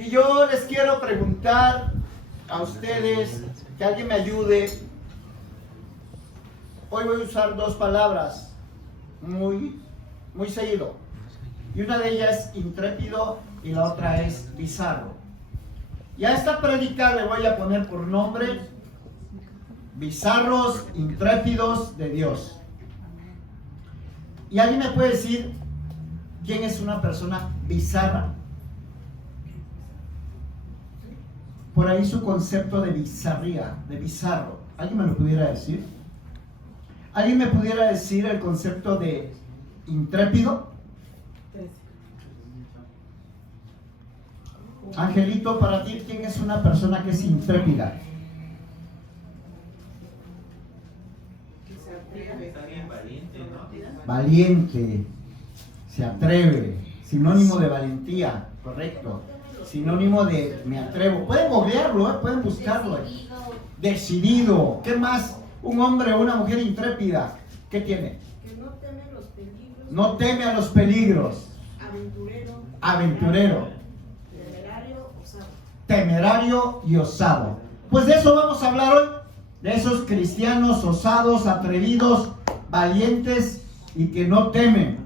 Y yo les quiero preguntar a ustedes, que alguien me ayude. Hoy voy a usar dos palabras muy seguido. Y una de ellas es intrépido y la otra es bizarro. Y a esta prédica le voy a poner por nombre Bizarros Intrépidos de Dios. ¿Y alguien me puede decir quién es una persona bizarra? Por ahí su concepto de bizarría, de bizarro. ¿Alguien me lo pudiera decir? ¿Alguien me pudiera decir el concepto de intrépido? Angelito, para ti, ¿quién es una persona que es intrépida? Valiente, se atreve, sinónimo de valentía, correcto, sinónimo de me atrevo. Pueden googlearlo, pueden buscarlo. Decidido. ¿Qué más? Un hombre o una mujer intrépida, ¿qué tiene? Que no teme los peligros. No teme a los peligros. Aventurero. Aventurero. Temerario, osado. Temerario y osado. Pues de eso vamos a hablar hoy, de esos cristianos osados, atrevidos, valientes y que no temen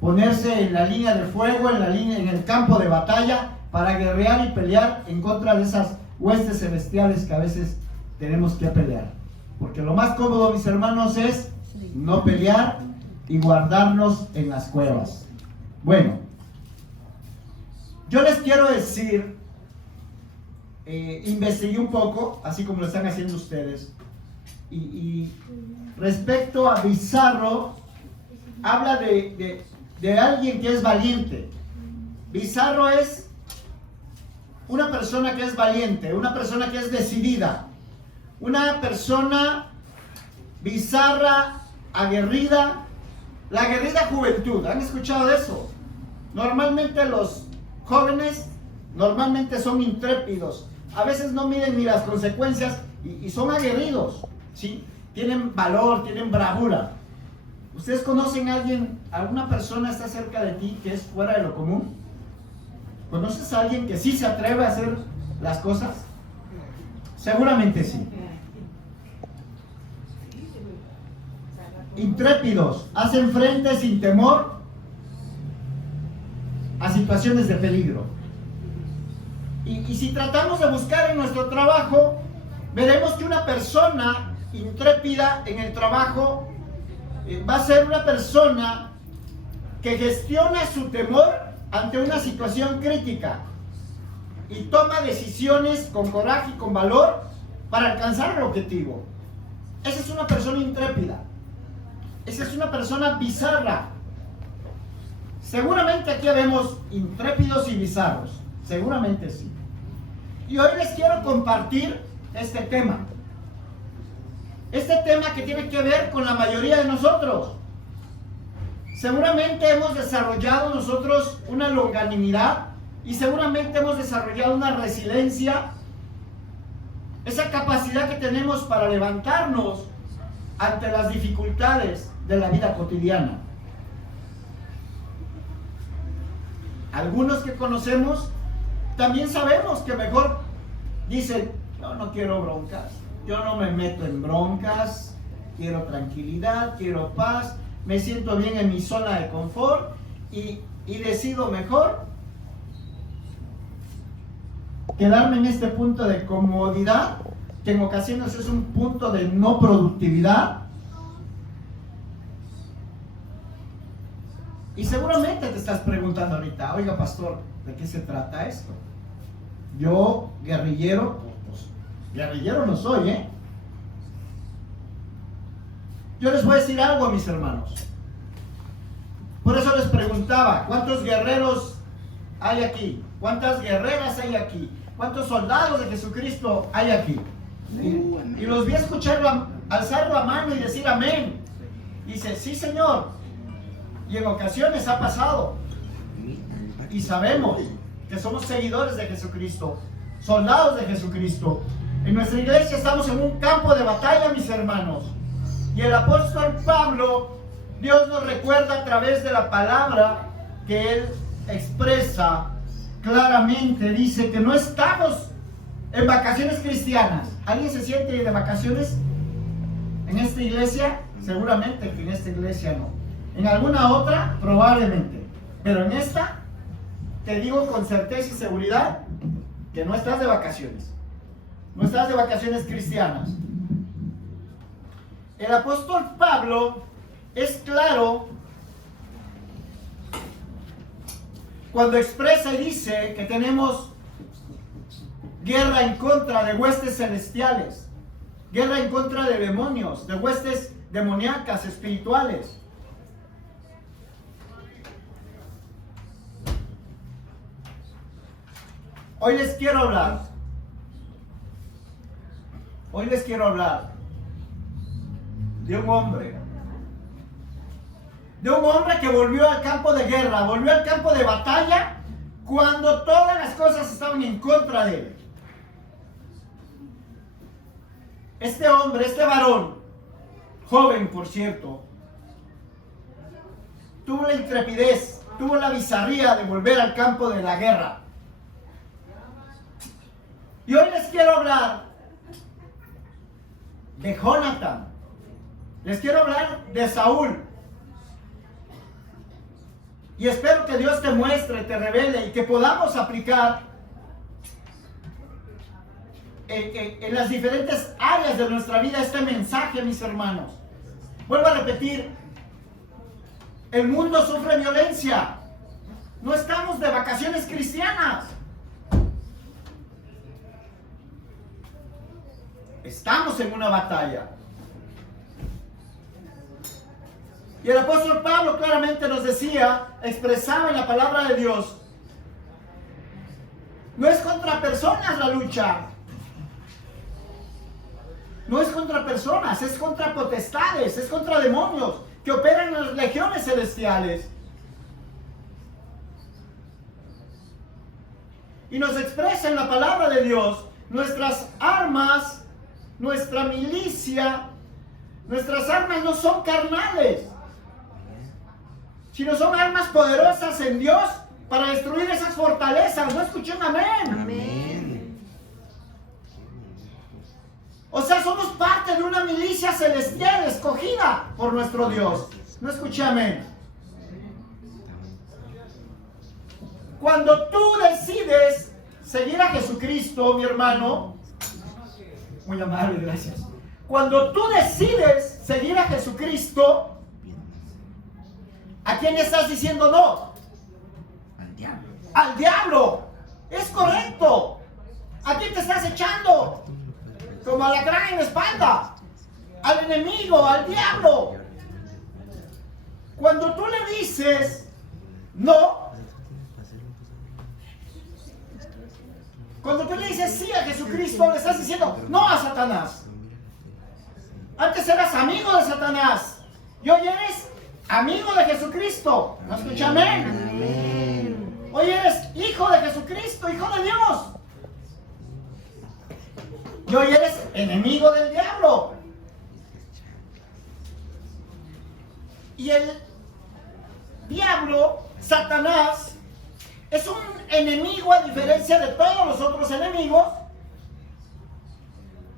ponerse en la línea de fuego, en el campo de batalla, para guerrear y pelear en contra de esas huestes celestiales que a veces tenemos que pelear. Porque lo más cómodo, mis hermanos, es no pelear y guardarnos en las cuevas. Bueno, yo les quiero decir, investigué un poco, así como lo están haciendo ustedes, y respecto a bizarro, habla de alguien que es valiente. Bizarro es una persona que es valiente, una persona que es decidida, una persona bizarra, aguerrida, la aguerrida juventud. ¿Han escuchado de eso? Normalmente los jóvenes son intrépidos, a veces no miden ni las consecuencias y son aguerridos, ¿sí? Tienen valor, tienen bravura. ¿Ustedes conocen a alguien, alguna persona está cerca de ti que es fuera de lo común? ¿Conoces a alguien que sí se atreve a hacer las cosas? Seguramente sí. Intrépidos, hacen frente sin temor a situaciones de peligro. Y si tratamos de buscar en nuestro trabajo, veremos que una persona intrépida en el trabajo va a ser una persona que gestiona su temor ante una situación crítica y toma decisiones con coraje y con valor para alcanzar el objetivo. Esa es una persona intrépida. Esa es una persona bizarra. Seguramente aquí vemos intrépidos y bizarros. Seguramente sí. Y hoy les quiero compartir este tema. Este tema que tiene que ver con la mayoría de nosotros. Seguramente hemos desarrollado nosotros una longanimidad y seguramente hemos desarrollado una resiliencia, esa capacidad que tenemos para levantarnos ante las dificultades de la vida cotidiana. Algunos que conocemos también sabemos que mejor dicen, no quiero broncas, yo no me meto en broncas, quiero tranquilidad, quiero paz, me siento bien en mi zona de confort y decido mejor quedarme en este punto de comodidad, que en ocasiones es un punto de no productividad. Y seguramente te estás preguntando ahorita, oiga pastor, ¿de qué se trata esto? Yo, guerrillero, pues guerrillero no soy, ¿eh? Yo les voy a decir algo, mis hermanos. Por eso les preguntaba, ¿cuántos guerreros hay aquí? ¿Cuántas guerreras hay aquí? ¿Cuántos soldados de Jesucristo hay aquí? Y los vi escuchar alzar la mano y decir amén. Y dice, sí, Señor. Y en ocasiones ha pasado. Y sabemos que somos seguidores de Jesucristo, soldados de Jesucristo. En nuestra iglesia estamos en un campo de batalla, mis hermanos. Y el apóstol Pablo, Dios nos recuerda a través de la palabra que él expresa claramente dice que no estamos en vacaciones cristianas. ¿Alguien se siente de vacaciones en esta iglesia? Seguramente que en esta iglesia no. En alguna otra, probablemente. Pero en esta, te digo con certeza y seguridad que no estás de vacaciones. No estás de vacaciones cristianas. El apóstol Pablo es claro cuando expresa y dice que tenemos guerra en contra de huestes celestiales, guerra en contra de demonios, de huestes demoníacas, espirituales. Hoy les quiero hablar de un hombre que volvió al campo de guerra, volvió al campo de batalla cuando todas las cosas estaban en contra de él. Este hombre, este varón, joven por cierto, tuvo la intrepidez, tuvo la bizarría de volver al campo de la guerra. Y hoy les quiero hablar de Jonatán. Les quiero hablar de Saúl. Y espero que Dios te muestre, te revele y que podamos aplicar en las diferentes áreas de nuestra vida este mensaje, mis hermanos. Vuelvo a repetir, el mundo sufre violencia. No estamos de vacaciones cristianas. Estamos en una batalla. Y el apóstol Pablo claramente nos decía, expresaba en la palabra de Dios, no es contra personas la lucha. No es contra personas, es contra potestades, es contra demonios que operan en las legiones celestiales. Y nos expresa en la palabra de Dios nuestras armas, nuestra milicia, nuestras armas no son carnales, sino son armas poderosas en Dios para destruir esas fortalezas. ¿No escuché un amén? Amén. O sea, somos parte de una milicia celestial escogida por nuestro Dios. ¿No escuché amén? Cuando tú decides seguir a Jesucristo, mi hermano, muy amable, gracias. Cuando tú decides seguir a Jesucristo, ¿a quién estás diciendo no? Al diablo. Al diablo. Es correcto. ¿A quién te estás echando? Como a la gran en la espalda. Al enemigo, al diablo. Cuando tú le dices no, cuando tú le dices sí a Jesucristo, le estás diciendo no a Satanás. Antes eras amigo de Satanás y hoy eres amigo de Jesucristo. ¿No escucha amén? Amén. Hoy eres hijo de Jesucristo, hijo de Dios. Y hoy eres enemigo del diablo. Y el diablo, Satanás, es un enemigo a diferencia de todos los otros enemigos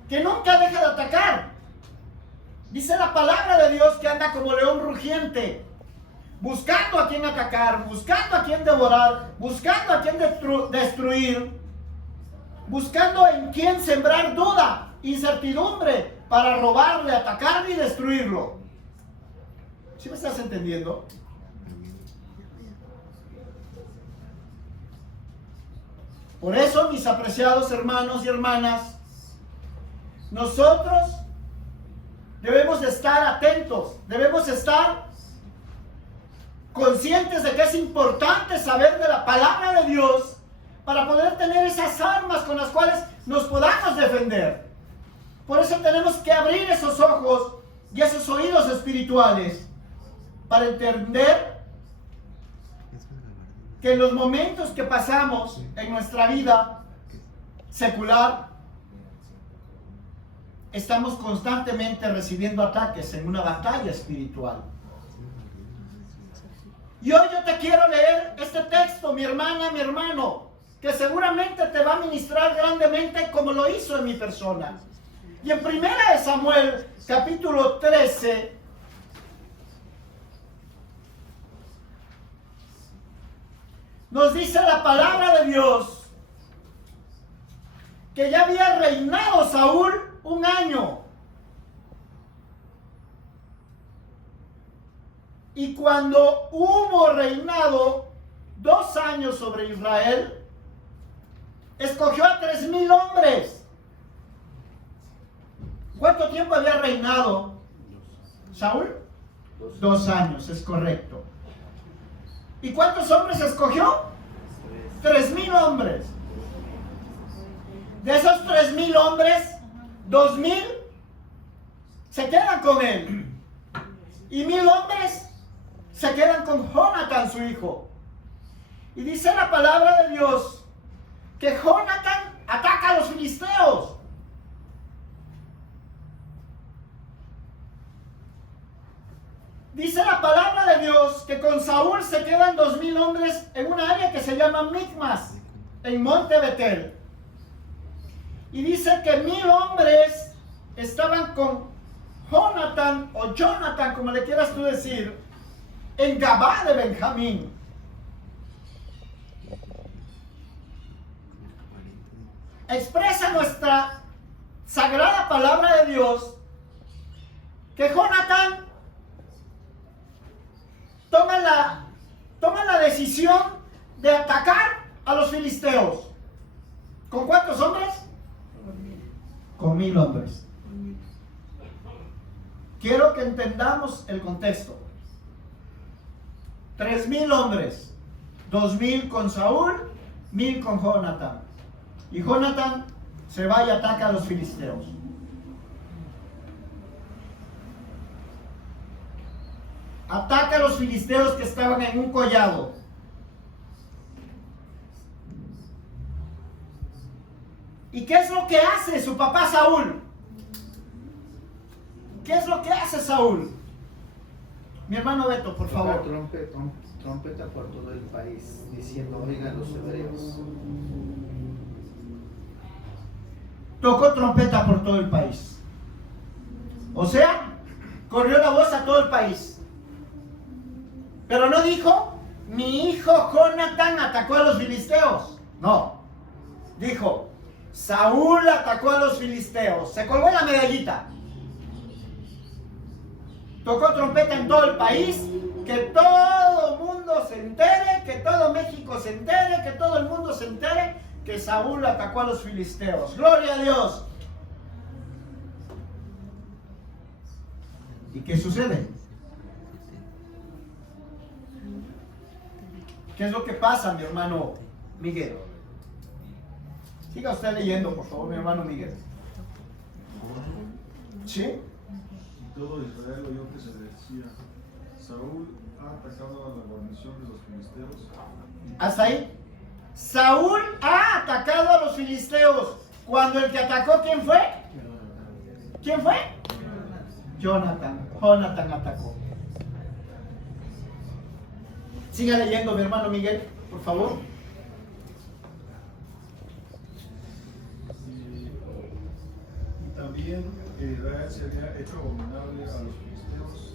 que nunca deja de atacar. Dice la palabra de Dios que anda como león rugiente, buscando a quien atacar, buscando a quien devorar, buscando a quien destruir, buscando en quien sembrar duda, incertidumbre, para robarle, atacarle y destruirlo. ¿Sí me estás entendiendo? Por eso, mis apreciados hermanos y hermanas, nosotros debemos de estar atentos, debemos estar conscientes de que es importante saber de la palabra de Dios para poder tener esas armas con las cuales nos podamos defender. Por eso tenemos que abrir esos ojos y esos oídos espirituales para entender que en los momentos que pasamos en nuestra vida secular, estamos constantemente recibiendo ataques en una batalla espiritual. Y hoy yo te quiero leer este texto, mi hermana, mi hermano, que seguramente te va a ministrar grandemente como lo hizo en mi persona. Y en 1 Samuel, capítulo 13, nos dice la palabra de Dios que ya había reinado Saúl un año. Y cuando hubo reinado 2 años sobre Israel, escogió a 3,000 hombres. ¿Cuánto tiempo había reinado Saúl? 2 años, es correcto. ¿Y cuántos hombres escogió? 3,000 hombres. De esos 3,000 hombres, 2,000 se quedan con él. Y 1,000 hombres se quedan con Jonatán, su hijo. Y dice la palabra de Dios que Jonatán ataca a los filisteos. Dice la palabra de Dios que con Saúl se quedan 2,000 hombres en una área que se llama Micmas, en Monte Betel. Y dice que 1,000 hombres estaban con Jonatán, o Jonathan, como le quieras tú decir, en Gabá de Benjamín. Expresa nuestra sagrada palabra de Dios que Jonatán toma la decisión de atacar a los filisteos. ¿Con cuántos hombres? Con 1,000 hombres. Quiero que entendamos el contexto. 3,000 hombres, 2,000 con Saúl, 1,000 con Jonatán. Y Jonatán se va y ataca a los filisteos. Ataca a los filisteos que estaban en un collado. ¿Y qué es lo que hace su papá Saúl? ¿Qué es lo que hace Saúl? Mi hermano Beto, por favor. Trompeta por todo el país, diciendo, oigan los hebreos. Tocó trompeta por todo el país. O sea, corrió la voz a todo el país. Pero no dijo, mi hijo Jonatán atacó a los filisteos. No. Dijo, Saúl atacó a los filisteos. Se colgó la medallita. Tocó trompeta en todo el país. Que todo el mundo se entere, que todo México se entere, que todo el mundo se entere que Saúl atacó a los filisteos. ¡Gloria a Dios! ¿Y qué sucede? ¿Qué es lo que pasa, mi hermano Miguel? Siga usted leyendo, por favor, mi hermano Miguel. ¿Sí? Y todo Israel oyó que se decía, Saúl ha atacado a la guarnición de los filisteos. ¿Hasta ahí? Saúl ha atacado a los filisteos. Cuando el que atacó, ¿quién fue? ¿Quién fue? Jonatán. Jonatán atacó. Siga leyendo, mi hermano Miguel, por favor. Y también Israel se había hecho abominable a los filisteos,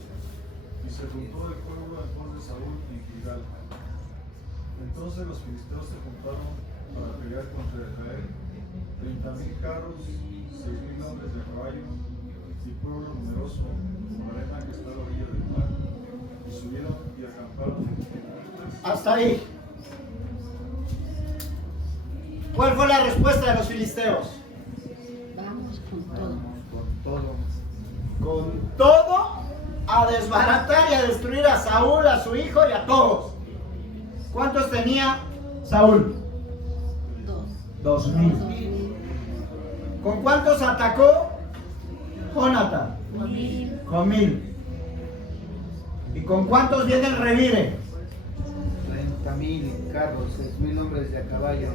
y se juntó el pueblo en pos de Saúl en Gilgal. Entonces los filisteos se juntaron para pelear contra Israel, 30,000 carros, 6,000 hombres de caballo, y pueblo numeroso, como la arena que está a la orilla del mar, y subieron y acamparon. Hasta ahí. ¿Cuál fue la respuesta de los filisteos? Vamos con todo. Con todo a desbaratar y a destruir a Saúl, a su hijo y a todos. ¿Cuántos tenía Saúl? 2,000. ¿Con cuántos atacó Jonatán? Con 1,000. ¿Y con cuántos viene el revire? 30,000 carros, 6,000 hombres de a caballo.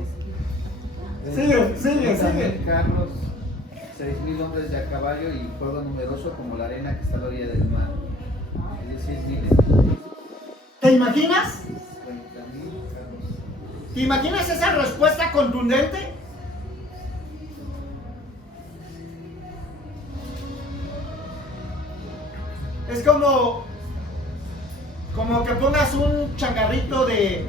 Sigue. 30,000 carros, 6,000 hombres de a caballo y pueblo numeroso como la arena que está a la orilla del mar. Es decir, miles. ¿Te imaginas? 30,000 carros. ¿Te imaginas esa respuesta contundente? Es como que pongas un changarrito de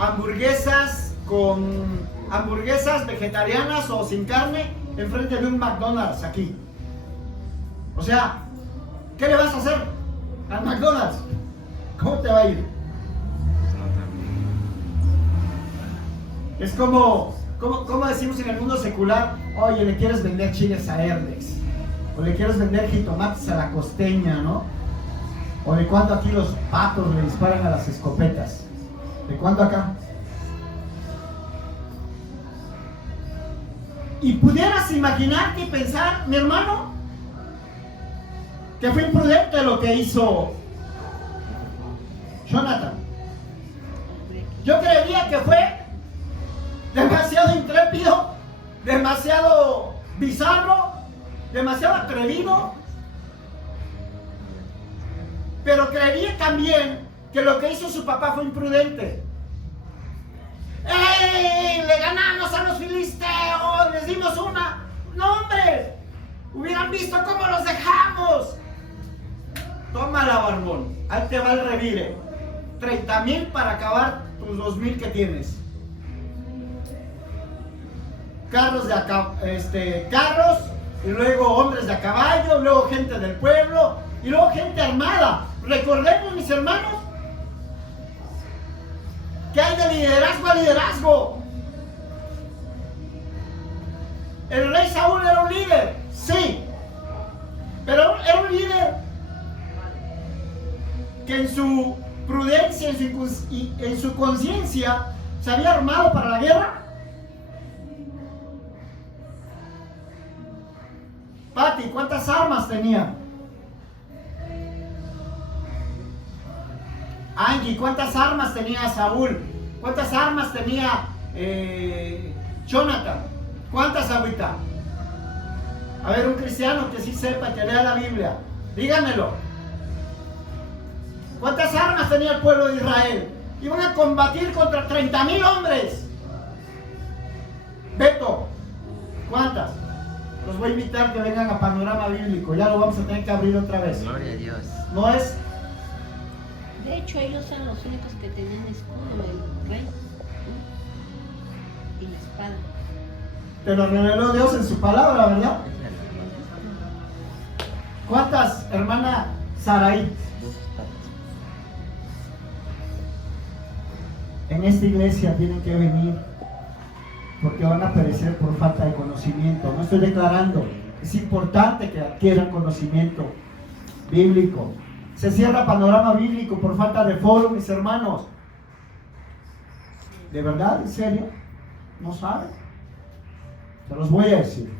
hamburguesas con hamburguesas vegetarianas o sin carne enfrente de un McDonald's aquí. O sea, ¿qué le vas a hacer al McDonald's? ¿Cómo te va a ir? Es como decimos en el mundo secular: oye, le quieres vender chiles a Herdex, o le quieres vender jitomates a la costeña, ¿no? O de cuando aquí los patos le disparan a las escopetas. ¿De cuándo acá? Y pudieras imaginarte y pensar, mi hermano, que fue imprudente lo que hizo Jonathan. Yo creería que fue demasiado intrépido, demasiado bizarro, demasiado atrevido, pero creería también que lo que hizo su papá fue imprudente. ¡Ey! Le ganamos a los filisteos, les dimos una. ¡No, hombre! Hubieran visto cómo los dejamos. Tómala, barbón, ahí te va el revire. 30,000 para acabar tus 2,000 que tienes. Carros y luego hombres de a caballo, luego gente del pueblo y luego gente armada. Recordemos, mis hermanos, que hay de liderazgo a liderazgo. El rey Saúl era un líder, sí, pero era un líder que en su prudencia, en su conciencia, se había armado para la guerra. Pati, ¿cuántas armas tenía? Angie, ¿cuántas armas tenía Saúl? ¿Cuántas armas tenía Jonathan? ¿Cuántas, agüita? A ver, un cristiano que sí sepa, que lea la Biblia, díganmelo. ¿Cuántas armas tenía el pueblo de Israel? Iban a combatir contra 30,000 hombres. Beto, ¿cuántas? Los voy a invitar que vengan a Panorama Bíblico. Ya lo vamos a tener que abrir otra vez. Gloria a Dios. ¿No es? De hecho, ellos eran los únicos que tenían escudo, el rey. Y la espada. Te lo reveló Dios en su palabra, ¿verdad? ¿Cuántas, hermana Saraí? En esta iglesia tienen que venir porque van a perecer por falta de conocimiento. No estoy declarando, es importante que adquieran conocimiento bíblico. Se cierra Panorama Bíblico por falta de foro, mis hermanos. ¿De verdad? ¿En serio? ¿No saben? Se los voy a decir.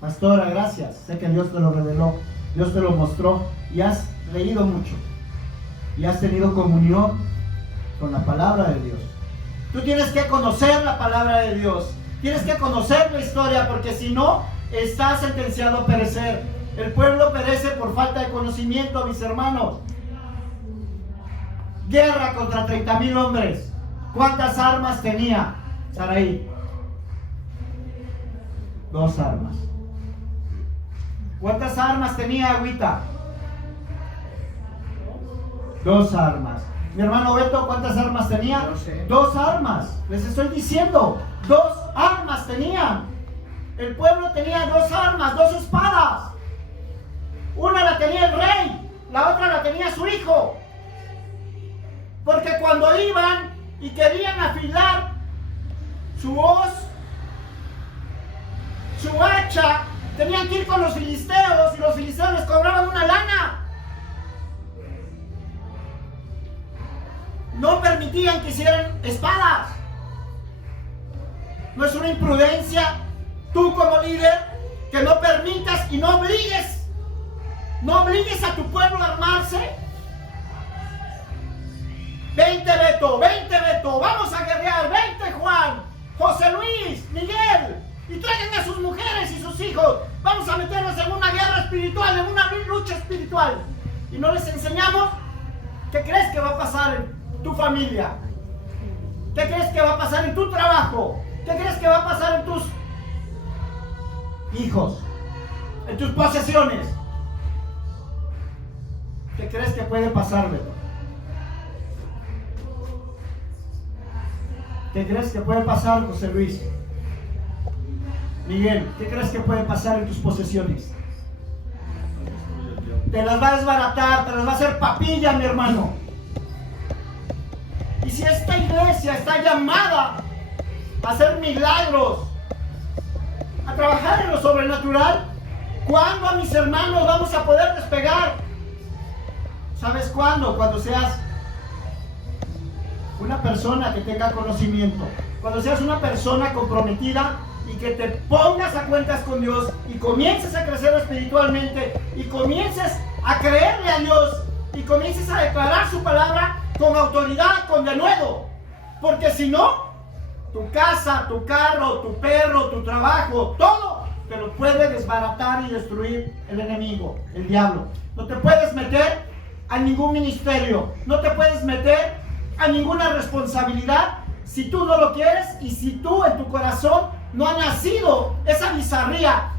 Pastora, gracias. Sé que Dios te lo reveló, Dios te lo mostró y has leído mucho y has tenido comunión con la palabra de Dios. Tú tienes que conocer la palabra de Dios, tienes que conocer la historia, porque si no, estás sentenciado a perecer. El pueblo perece por falta de conocimiento, mis hermanos. Guerra contra 30,000 hombres. ¿Cuántas armas tenía Saraí? 2 armas. ¿Cuántas armas tenía Agüita? 2 armas. Mi hermano Beto, ¿cuántas armas tenía? 12. 2 armas. Les estoy diciendo, 2 armas tenían. El pueblo tenía 2 armas, 2 espadas. Una la tenía el rey, la otra la tenía su hijo. Porque cuando iban y querían afilar su hoz, su hacha, tenían que ir con los filisteos y los filisteos les cobraban una lana. No permitían que hicieran espadas. No es una imprudencia, tú como líder, que no permitas y no obligues a tu pueblo a armarse. Vente Beto, vamos a guerrear, vente Juan, José Luis, Miguel, y traigan a sus mujeres y sus hijos. Vamos a meternos en una guerra espiritual, en una lucha espiritual. Y no les enseñamos. ¿Qué crees que va a pasar en tu familia? ¿Qué crees que va a pasar en tu trabajo? ¿Qué crees que va a pasar en tus hijos? ¿En tus posesiones? ¿Qué crees que puede pasar, Beto? ¿Qué crees que puede pasar, José Luis? Miguel, ¿qué crees que puede pasar en tus posesiones? Te las va a desbaratar, te las va a hacer papilla, mi hermano. Y si esta iglesia está llamada a hacer milagros, a trabajar en lo sobrenatural, ¿cuándo a mis hermanos vamos a poder despegar? ¿Sabes cuándo? Cuando seas una persona que tenga conocimiento, cuando seas una persona comprometida y que te pongas a cuentas con Dios y comiences a crecer espiritualmente y comiences a creerle a Dios y comiences a declarar su palabra con autoridad, con denuedo. Porque si no, tu casa, tu carro, tu perro, tu trabajo, todo te lo puede desbaratar y destruir el enemigo, el diablo. No te puedes meter a ningún ministerio, no te puedes meter a ninguna responsabilidad si tú no lo quieres y si tú en tu corazón no ha nacido esa bizarría,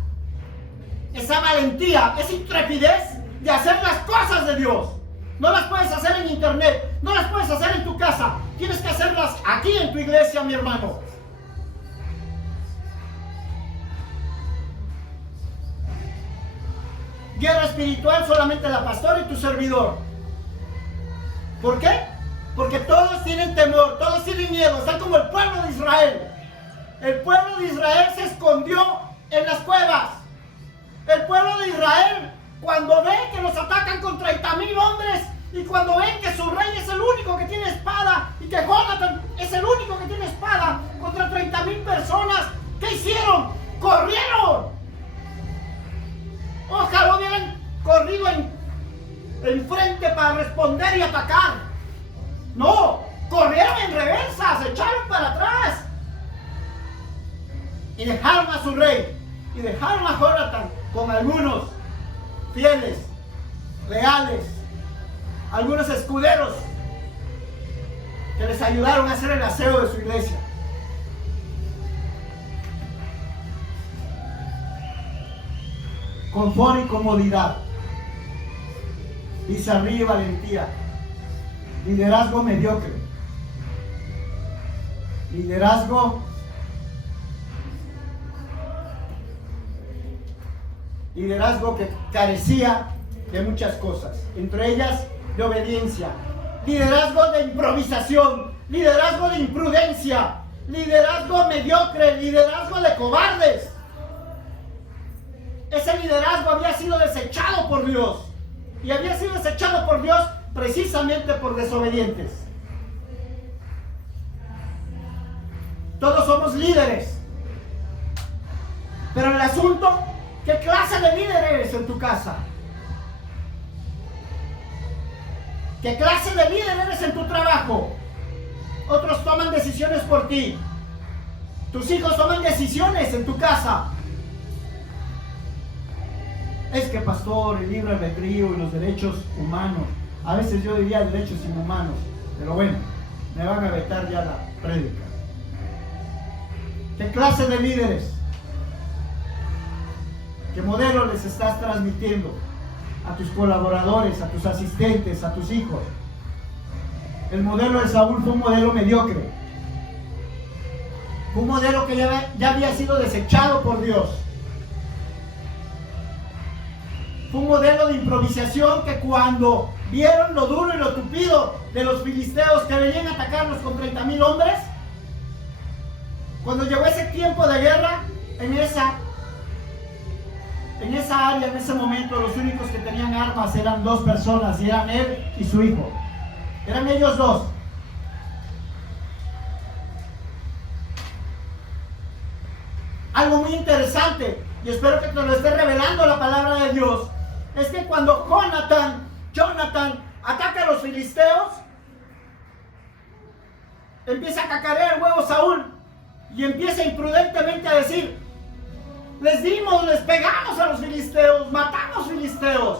esa valentía, esa intrepidez de hacer las cosas de Dios. No las puedes hacer en internet, no las puedes hacer en tu casa, tienes que hacerlas aquí en tu iglesia, mi hermano. Guerra espiritual solamente la pastora y tu servidor. ¿Por qué? Porque todos tienen temor, todos tienen miedo, están como el pueblo de Israel. El pueblo de Israel se escondió en las cuevas. El pueblo de Israel, cuando ven que los atacan con 30,000 hombres y cuando ven que su rey es el único que tiene espada y que Jonathan es el único que tiene espada contra 30,000 personas, ¿qué hicieron? ¡Corrieron! Ojalá hubieran corrido en frente para responder y atacar. No, corrieron en reversa, se echaron para atrás y dejaron a su rey y dejaron a Jonathan con algunos fieles, leales, algunos escuderos que les ayudaron a hacer el aseo de su iglesia. Confort y comodidad, bizarría y valentía, liderazgo mediocre, liderazgo que carecía de muchas cosas, entre ellas de obediencia, liderazgo de improvisación, liderazgo de imprudencia, liderazgo mediocre, liderazgo de cobardes. Ese liderazgo había sido desechado por Dios y había sido desechado por Dios precisamente por desobedientes. Todos somos líderes, pero el asunto, ¿qué clase de líder eres en tu casa? ¿Qué clase de líder eres en tu trabajo? Otros toman decisiones por ti. Tus hijos toman decisiones en tu casa. Es que, pastor, el libre albedrío y los derechos humanos, a veces yo diría derechos inhumanos, pero bueno, me van a vetar ya la prédica. ¿Qué clase de líderes? ¿Qué modelo les estás transmitiendo a tus colaboradores, a tus asistentes, a tus hijos? El modelo de Saúl fue un modelo mediocre, un modelo que ya había sido desechado por Dios. Fue un modelo de improvisación que cuando vieron lo duro y lo tupido de los filisteos que venían a atacarlos con 30,000 hombres, cuando llegó ese tiempo de guerra, en esa área, en ese momento, los únicos que tenían armas eran 2 personas, y eran él y su hijo. Eran ellos 2. Algo muy interesante, y espero que te lo esté revelando la palabra de Dios, es que cuando Jonathan ataca a los filisteos, empieza a cacarear el huevo Saúl y empieza imprudentemente a decir: les pegamos a los filisteos, matamos filisteos.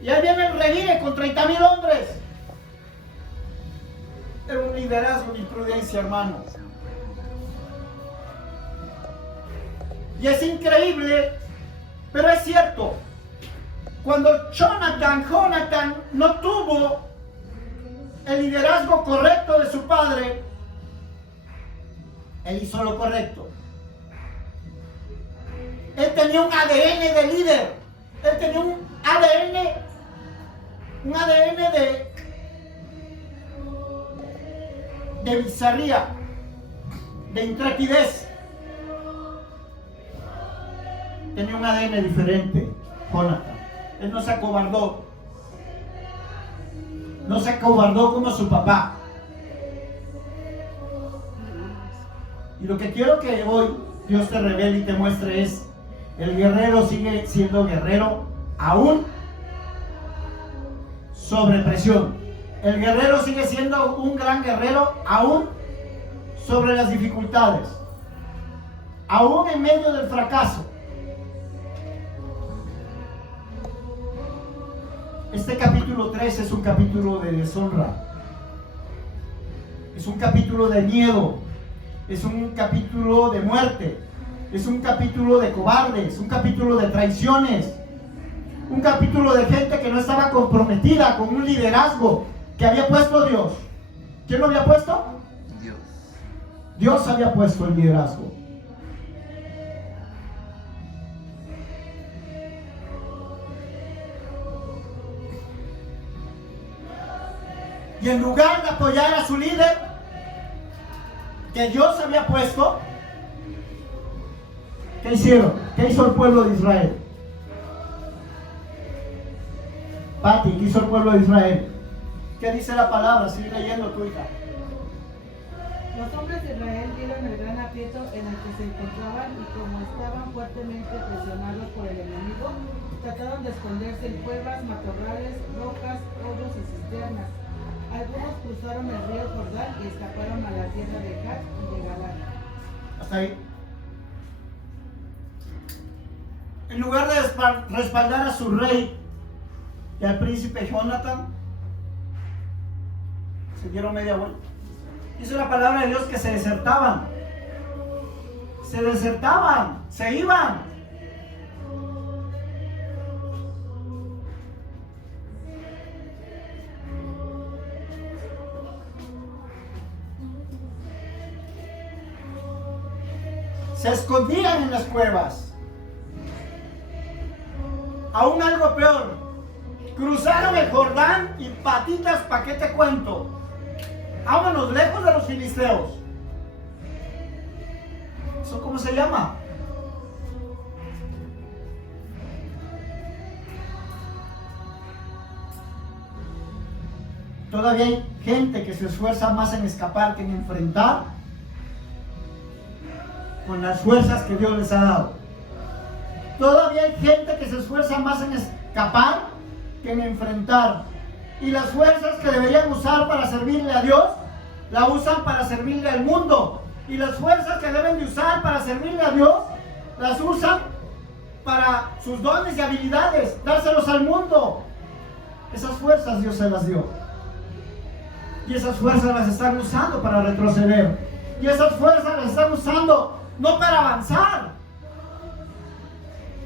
Y ahí viene el revire con 30,000 hombres. Era un liderazgo de imprudencia, hermano. Y es increíble, pero es cierto. Cuando Jonathan no tuvo el liderazgo correcto de su padre, él hizo lo correcto. Él tenía un ADN de líder. Él tenía un ADN de bizarría, de intrepidez. Tenía un ADN diferente, Jonathan. Él no se acobardó. No se acobardó como su papá. Y lo que quiero que hoy Dios te revele y te muestre es: el guerrero sigue siendo guerrero aún sobre presión. El guerrero sigue siendo un gran guerrero aún sobre las dificultades, aún en medio del fracaso. Este capítulo 3 es un capítulo de deshonra, es un capítulo de miedo, es un capítulo de muerte, es un capítulo de cobardes, un capítulo de traiciones, un capítulo de gente que no estaba comprometida con un liderazgo que había puesto Dios. ¿Quién lo había puesto? Dios. Dios había puesto el liderazgo. Y en lugar de apoyar a su líder que Dios había puesto, ¿qué hicieron? ¿Qué hizo el pueblo de Israel? Pati, ¿qué hizo el pueblo de Israel? ¿Qué dice la palabra? Sigue leyendo tu hija. Los hombres de Israel vieron el gran aprieto en el que se encontraban y como estaban fuertemente presionados por el enemigo, trataron de esconderse en cuevas, matorrales, rocas, hoyos y cisternas. Algunos cruzaron el río Jordán y escaparon a la tierra de Gad y de Galad. Hasta ahí. En lugar de respaldar a su rey y al príncipe Jonathan, se dieron media vuelta. Dice la palabra de Dios que se desertaban. Se iban. Se escondían en las cuevas. Aún algo peor, cruzaron el Jordán y patitas, ¿pa' qué te cuento? Vámonos lejos de los filisteos. ¿Eso cómo se llama? Todavía hay gente que se esfuerza más en escapar que en enfrentar con las fuerzas que Dios les ha dado. Todavía hay gente que se esfuerza más en escapar que en enfrentar. Y las fuerzas que deberían usar para servirle a Dios, la usan para servirle al mundo. Y las fuerzas que deben de usar para servirle a Dios, las usan para sus dones y habilidades, dárselos al mundo. Esas fuerzas Dios se las dio. Y esas fuerzas las están usando para retroceder. Y esas fuerzas las están usando no para avanzar.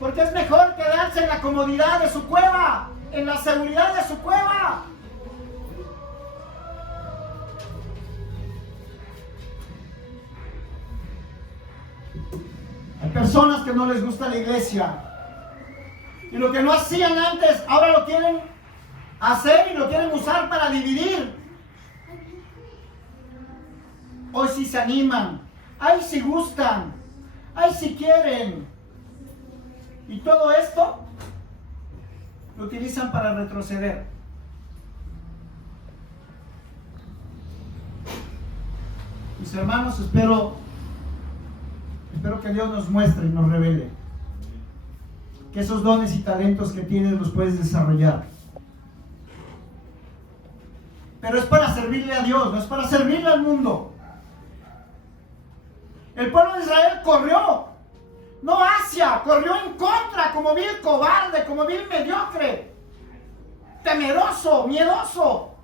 Porque es mejor quedarse en la comodidad de su cueva, en la seguridad de su cueva. Hay personas que no les gusta la iglesia. Y lo que no hacían antes, ahora lo quieren hacer y lo quieren usar para dividir. Hoy sí se animan. Ay, sí gustan. Ay, sí quieren. Y todo esto lo utilizan para retroceder. Mis hermanos, espero que Dios nos muestre y nos revele que esos dones y talentos que tienes los puedes desarrollar. Pero es para servirle a Dios, no es para servirle al mundo. El pueblo de Israel corrió, no hacia, corrió en contra, como vil cobarde, como vil mediocre, temeroso, miedoso.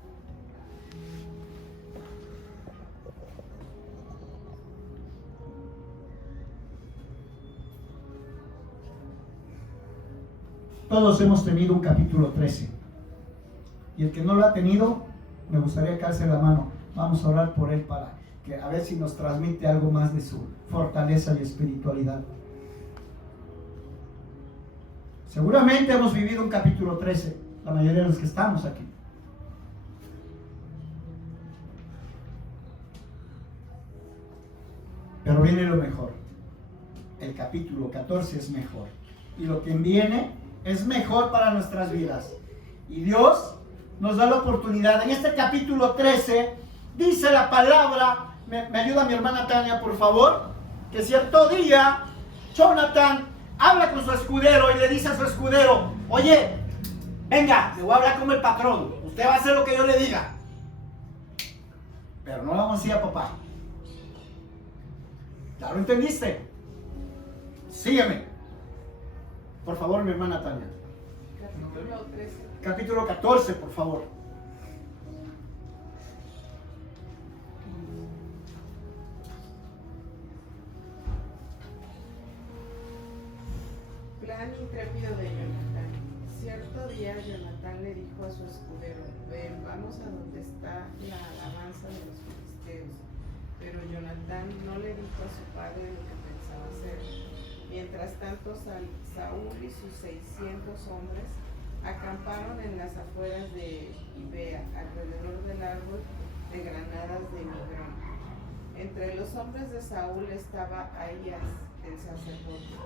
Todos hemos tenido un capítulo 13. Y el que no lo ha tenido, me gustaría que alce la mano. Vamos a orar por él para que a ver si nos transmite algo más de su fortaleza y espiritualidad. Seguramente hemos vivido un capítulo 13, la mayoría de los que estamos aquí. Pero viene lo mejor. El capítulo 14 es mejor. Y lo que viene es mejor para nuestras vidas. Y Dios nos da la oportunidad. En este capítulo 13 dice la palabra, me ayuda mi hermana Tania, por favor, que cierto día Jonathan habla con su escudero y le dice a su escudero: oye, venga, le voy a hablar como el patrón, usted va a hacer lo que yo le diga, pero no lo vamos a decir a papá. ¿Ya lo entendiste? Sígueme, por favor, mi hermana Tania. Capítulo 13. Capítulo 14, por favor. Plan intrépido de Jonatán. Cierto día Jonatán le dijo a su escudero: ven, vamos a donde está la alabanza de los filisteos. Pero Jonatán no le dijo a su padre lo que pensaba hacer. Mientras tanto, Saúl y sus 600 hombres acamparon en las afueras de Gibea, alrededor del árbol de granadas de Migrón. Entre los hombres de Saúl estaba Ahías, el sacerdote,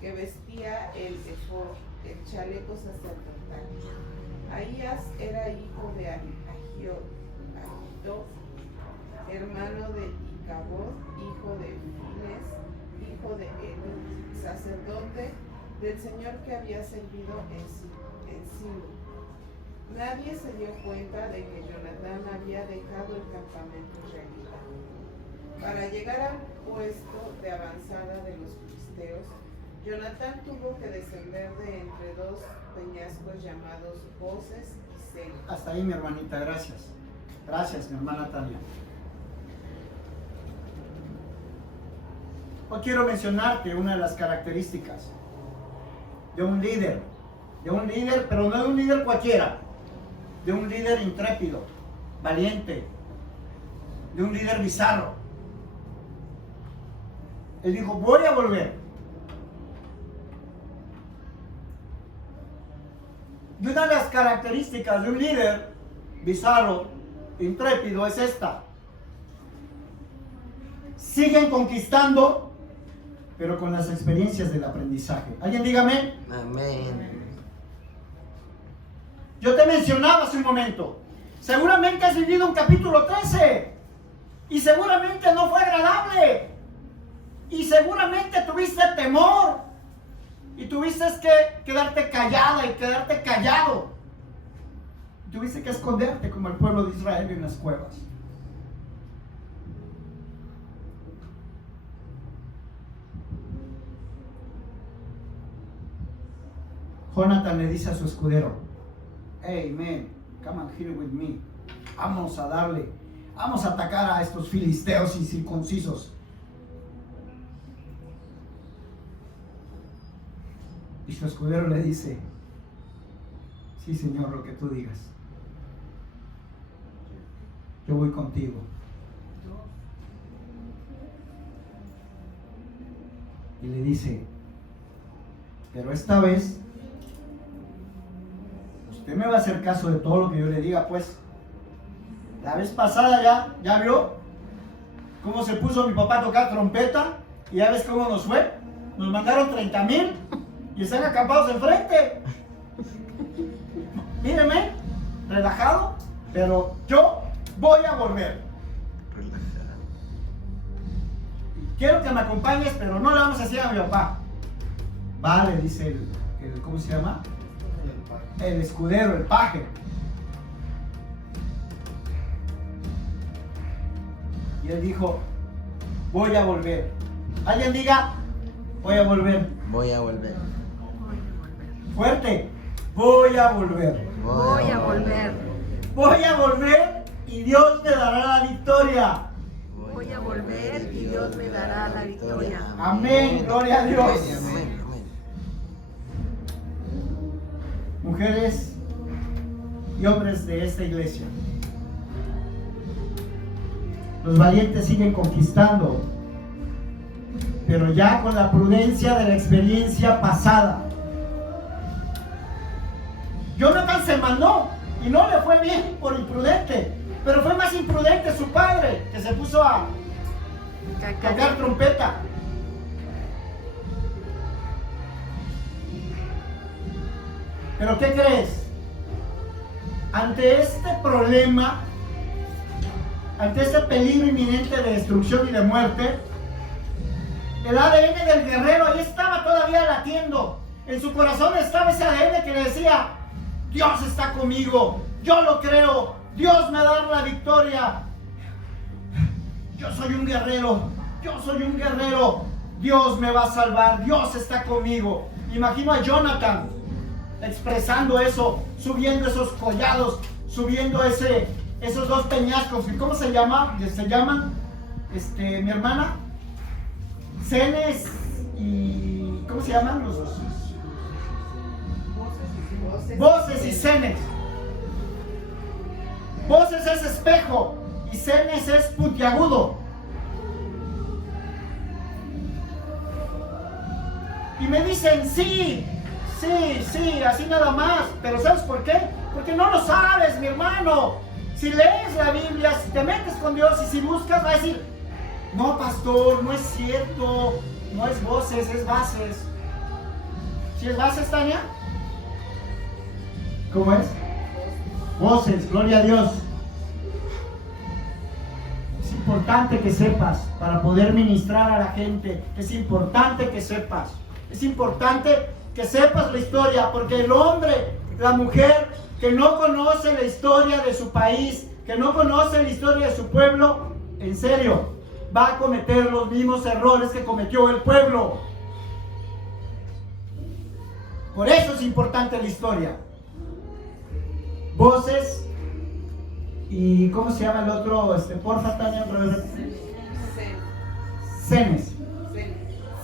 que vestía el efod, el chaleco sacerdotal. Ahías era hijo de Ahitob, hermano de Icabod, hijo de Files, hijo de Elud, sacerdote del Señor que había servido en Silo. Nadie se dio cuenta de que Jonatán había dejado el campamento israelita. Para llegar al puesto de avanzada de los filisteos, Jonatán tuvo que descender de entre dos peñascos llamados Boses y Sela. Hasta ahí, mi hermanita, gracias. Gracias, mi hermana Tania. Hoy quiero mencionarte una de las características de un líder, pero no de un líder cualquiera, de un líder intrépido, valiente, de un líder bizarro. Él dijo: voy a volver. Y una de las características de un líder bizarro, intrépido, es esta: siguen conquistando, pero con las experiencias del aprendizaje. ¿Alguien dígame? Amén. Yo te mencionaba hace un momento, seguramente has vivido un capítulo 13 y seguramente no fue agradable y seguramente tuviste temor y tuviste que quedarte callada y quedarte callado. Tuviste que esconderte como el pueblo de Israel en las cuevas. Jonathan le dice a su escudero: hey man, come on here with me. Vamos a darle, vamos a atacar a estos filisteos incircuncisos. Y su escudero le dice: sí, señor, lo que tú digas. Yo voy contigo. Y le dice: pero esta vez usted me va a hacer caso de todo lo que yo le diga, pues. La vez pasada ya vio cómo se puso mi papá a tocar trompeta y ya ves cómo nos fue. Nos mandaron 30,000 y están acampados enfrente. Míreme, relajado, pero yo voy a volver. Quiero que me acompañes, pero no le vamos a decir a mi papá. Vale, dice el ¿cómo se llama? El escudero, el paje. Y él dijo: voy a volver. Alguien diga: voy a volver. Voy a volver. Fuerte: voy a volver. Voy a volver. Voy a volver y Dios me dará la victoria. Voy a volver y Dios me dará la victoria. Amén, gloria a Dios. Amén, amén. mujeres y hombres de esta iglesia. Los valientes siguen conquistando, pero ya con la prudencia de la experiencia pasada. Jonathan se mandó y no le fue bien por imprudente, pero fue más imprudente su padre, que se puso a tocar trompeta. Pero ¿qué crees? Ante este problema, ante este peligro inminente de destrucción y de muerte, el ADN del guerrero ahí estaba todavía latiendo. En su corazón estaba ese ADN que le decía: Dios está conmigo, yo lo creo, Dios me da la victoria. Yo soy un guerrero, Dios me va a salvar, Dios está conmigo. Imagino a Jonathan expresando eso, subiendo esos collados, subiendo esos dos peñascos. ¿Cómo se llama? Se llaman, mi hermana, Cenes y... ¿cómo se llaman los dos? Voces y cenes. Voces es espejo y cenes es puntiagudo. Y me dicen, sí, así nada más. Pero ¿sabes por qué? Porque no lo sabes, mi hermano. Si lees la Biblia, si te metes con Dios y si buscas, va a decir: no, pastor, no es cierto, no es voces, es bases. ¿Sí es bases, Tania? ¿Cómo es? Voces, gloria a Dios. Es importante que sepas para poder ministrar a la gente. Es importante que sepas. Es importante que sepas la historia, porque el hombre, la mujer que no conoce la historia de su país, que no conoce la historia de su pueblo, en serio, va a cometer los mismos errores que cometió el pueblo. Por eso es importante la historia. Voces y ¿cómo se llama el otro? Porfa, Tania, otra vez. Cenes.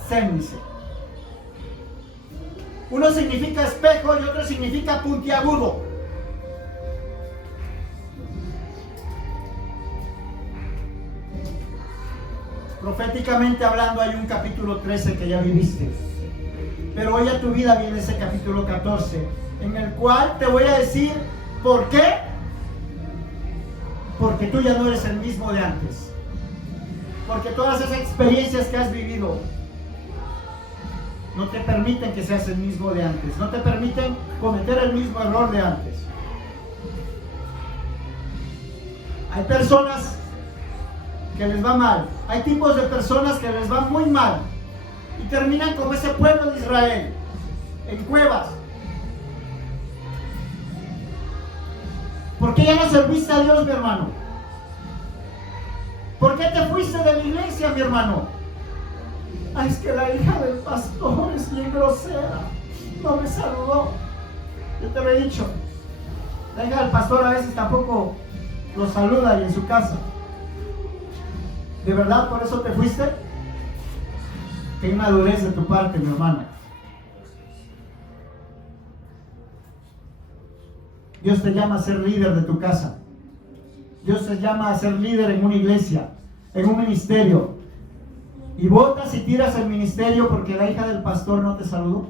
Cénice. Uno significa espejo y otro significa puntiagudo. Proféticamente hablando, hay un capítulo 13 que ya viviste, pero hoy a tu vida viene ese capítulo 14, en el cual te voy a decir ¿por qué? Porque tú ya no eres el mismo de antes, porque todas esas experiencias que has vivido no te permiten que seas el mismo de antes, no te permiten cometer el mismo error de antes. Hay personas que les va mal, hay tipos de personas que les va muy mal y terminan como ese pueblo de Israel, en cuevas. ¿Por qué ya no serviste a Dios, mi hermano? ¿Por qué te fuiste de la iglesia, mi hermano? Ay, es que la hija del pastor es bien grosera, no me saludó. Yo te lo he dicho, la hija del pastor a veces tampoco lo saluda y en su casa. ¿De verdad por eso te fuiste? Qué inmadurez de tu parte, mi hermana. Dios te llama a ser líder de tu casa. Dios te llama a ser líder en una iglesia, en un ministerio. Y botas y tiras el ministerio porque la hija del pastor no te saludó.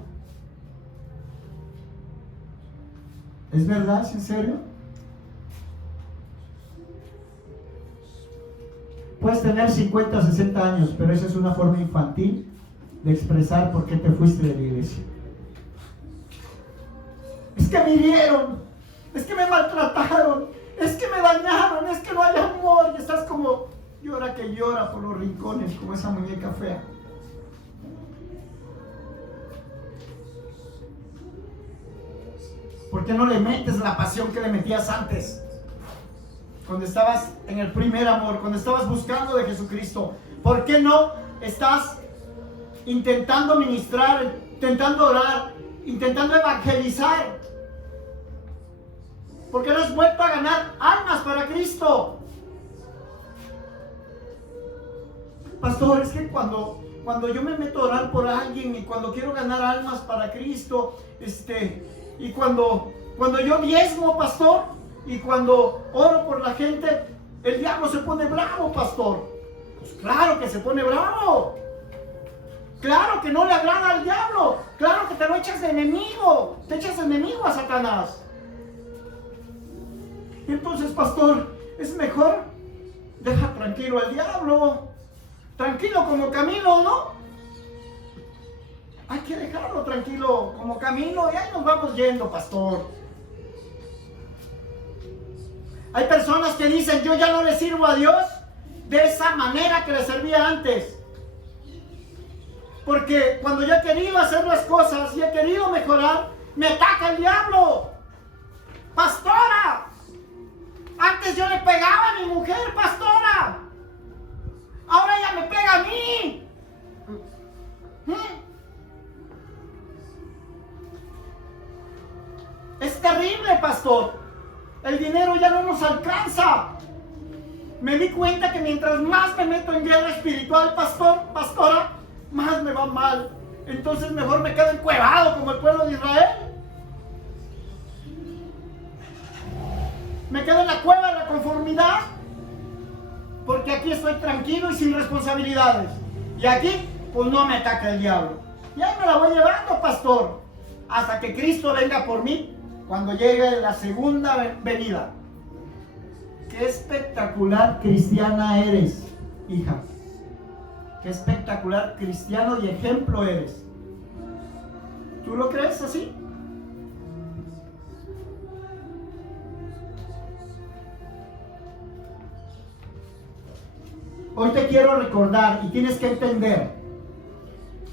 ¿Es verdad? ¿Es en serio? Puedes tener 50 o 60 años, pero esa es una forma infantil de expresar por qué te fuiste de la iglesia. Es que me hirieron, es que me maltrataron, es que me dañaron, es que no hay amor. Y estás como llora que llora por los rincones, como esa muñeca fea. ¿Por qué no le metes la pasión que le metías antes? Cuando estabas en el primer amor, cuando estabas buscando de Jesucristo. ¿Por qué no estás intentando ministrar, intentando orar, intentando evangelizar? ¿Por qué no has vuelto a ganar almas para Cristo? Pastor, es que cuando yo me meto a orar por alguien y cuando quiero ganar almas para Cristo, Y cuando yo diezmo, pastor, y cuando oro por la gente, el diablo se pone bravo, pastor. Pues claro que se pone bravo. Claro que no le agrada al diablo. Claro que te lo echas de enemigo. Te echas de enemigo a Satanás. Entonces, pastor, es mejor deja tranquilo al diablo. Tranquilo como Camilo, ¿no? Hay que dejarlo tranquilo como Camilo y ahí nos vamos yendo, pastor. Hay personas que dicen, yo ya no le sirvo a Dios de esa manera que le servía antes. Porque cuando yo he querido hacer las cosas y he querido mejorar, me ataca el diablo. Pastora, antes yo le pegaba a mi mujer, pastora. Ahora ella me pega a mí. Es terrible, pastor. El dinero ya no nos alcanza. Me di cuenta que mientras más me meto en guerra espiritual, pastora, más me va mal. Entonces mejor me quedo encuevado como el pueblo de Israel. Me quedo en la cueva de la conformidad. Porque aquí estoy tranquilo y sin responsabilidades. Y aquí, pues no me ataca el diablo. Y ahí me la voy llevando, pastor. Hasta que Cristo venga por mí. Cuando llegue la segunda venida. Qué espectacular cristiana eres, hija. Qué espectacular cristiano y ejemplo eres. ¿Tú lo crees así? Hoy te quiero recordar y tienes que entender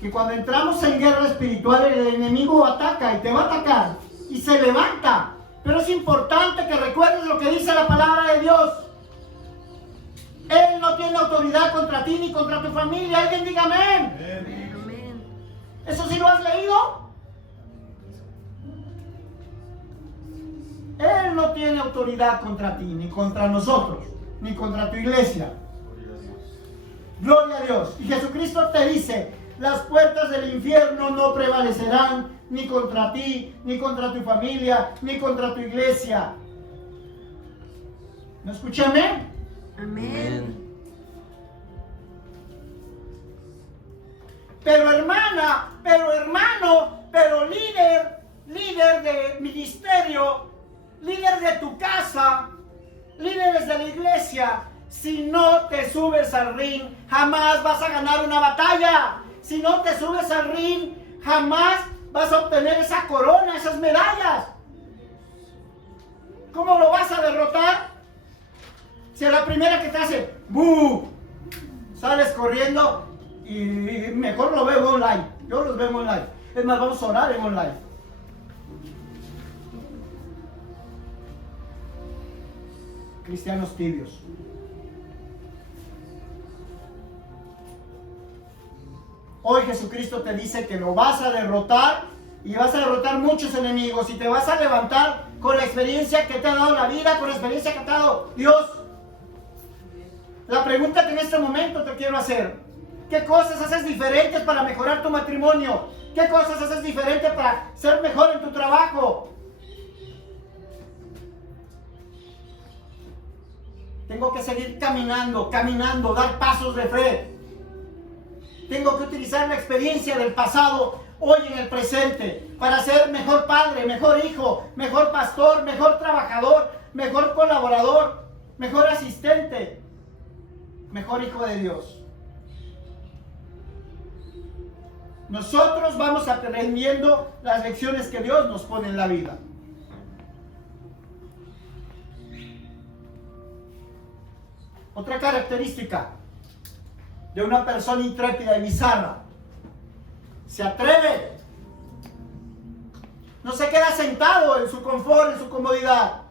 que cuando entramos en guerra espiritual el enemigo ataca y te va a atacar y se levanta. Pero es importante que recuerdes lo que dice la palabra de Dios. Él no tiene autoridad contra ti ni contra tu familia. Alguien diga amén. Amén. ¿Eso sí lo has leído? Él no tiene autoridad contra ti, ni contra nosotros, ni contra tu iglesia. Gloria a Dios. Y Jesucristo te dice, las puertas del infierno no prevalecerán ni contra ti, ni contra tu familia, ni contra tu iglesia. ¿No escuché amén? Amén. Pero hermana, pero hermano, pero líder de ministerio, líder de tu casa, líderes de la iglesia, si no te subes al ring, jamás vas a ganar una batalla. Si no te subes al ring, jamás vas a obtener esa corona, esas medallas. ¿Cómo lo vas a derrotar? Si a la primera que te hace ¡bu! Sales corriendo y mejor lo veo online. Yo los veo online. Es más, vamos a orar en online. Cristianos tibios. Hoy Jesucristo te dice que lo vas a derrotar y vas a derrotar muchos enemigos y te vas a levantar con la experiencia que te ha dado la vida, con la experiencia que te ha dado Dios. La pregunta que en este momento te quiero hacer: ¿qué cosas haces diferentes para mejorar tu matrimonio? ¿Qué cosas haces diferentes para ser mejor en tu trabajo? Tengo que seguir caminando, dar pasos de fe. Tengo que utilizar la experiencia del pasado hoy en el presente para ser mejor padre, mejor hijo, mejor pastor, mejor trabajador, mejor colaborador, mejor asistente, mejor hijo de Dios. Nosotros vamos aprendiendo las lecciones que Dios nos pone en la vida. Otra característica de una persona intrépida y bizarra: se atreve, no se queda sentado en su confort, en su comodidad,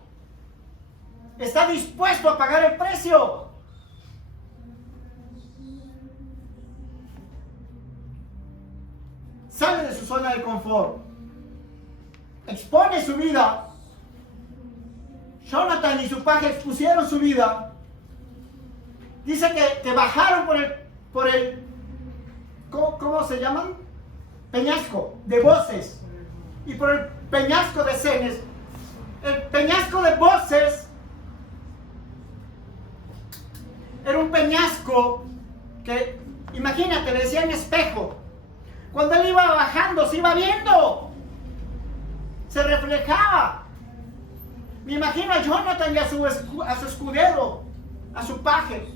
está dispuesto a pagar el precio. Sale de su zona de confort, expone su vida. Jonathan y su paje expusieron su vida. Dice que bajaron por el ¿cómo se llaman? Peñasco de voces y por el peñasco de Cenes. El peñasco de Boses era un peñasco que, imagínate, le decían espejo. Cuando él iba bajando, se iba viendo, se reflejaba. Me imagino a Jonathan y a su escudero, a su paje.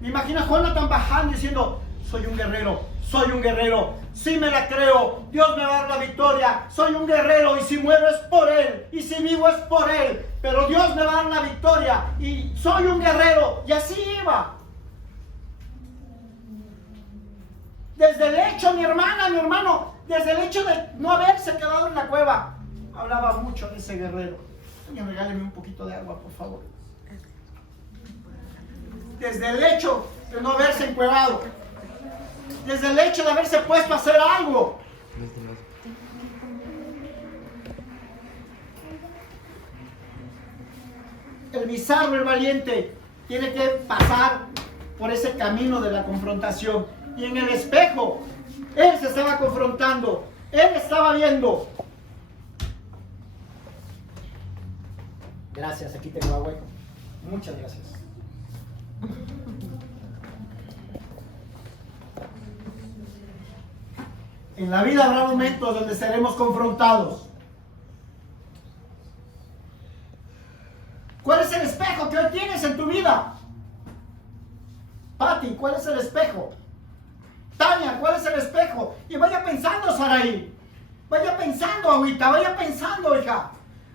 Me imagino a Jonathan bajando diciendo: soy un guerrero, sí me la creo, Dios me va a dar la victoria, soy un guerrero y si muero es por Él, y si vivo es por Él, pero Dios me va a dar la victoria y soy un guerrero, y así iba. Desde el hecho, mi hermana, mi hermano, desde el hecho de no haberse quedado en la cueva, hablaba mucho de ese guerrero. Oye, regáleme un poquito de agua, por favor. Desde el hecho de no haberse encuevado, desde el hecho de haberse puesto a hacer algo, el bizarro, el valiente, tiene que pasar por ese camino de la confrontación. Y en el espejo, él se estaba confrontando, él estaba viendo. Gracias, aquí tengo agua. Muchas gracias. En la vida habrá momentos donde seremos confrontados. ¿Cuál es el espejo que hoy tienes en tu vida? Pati, ¿cuál es el espejo? Tania, ¿cuál es el espejo? Y vaya pensando, Saraí. Vaya pensando, agüita, vaya pensando, hija.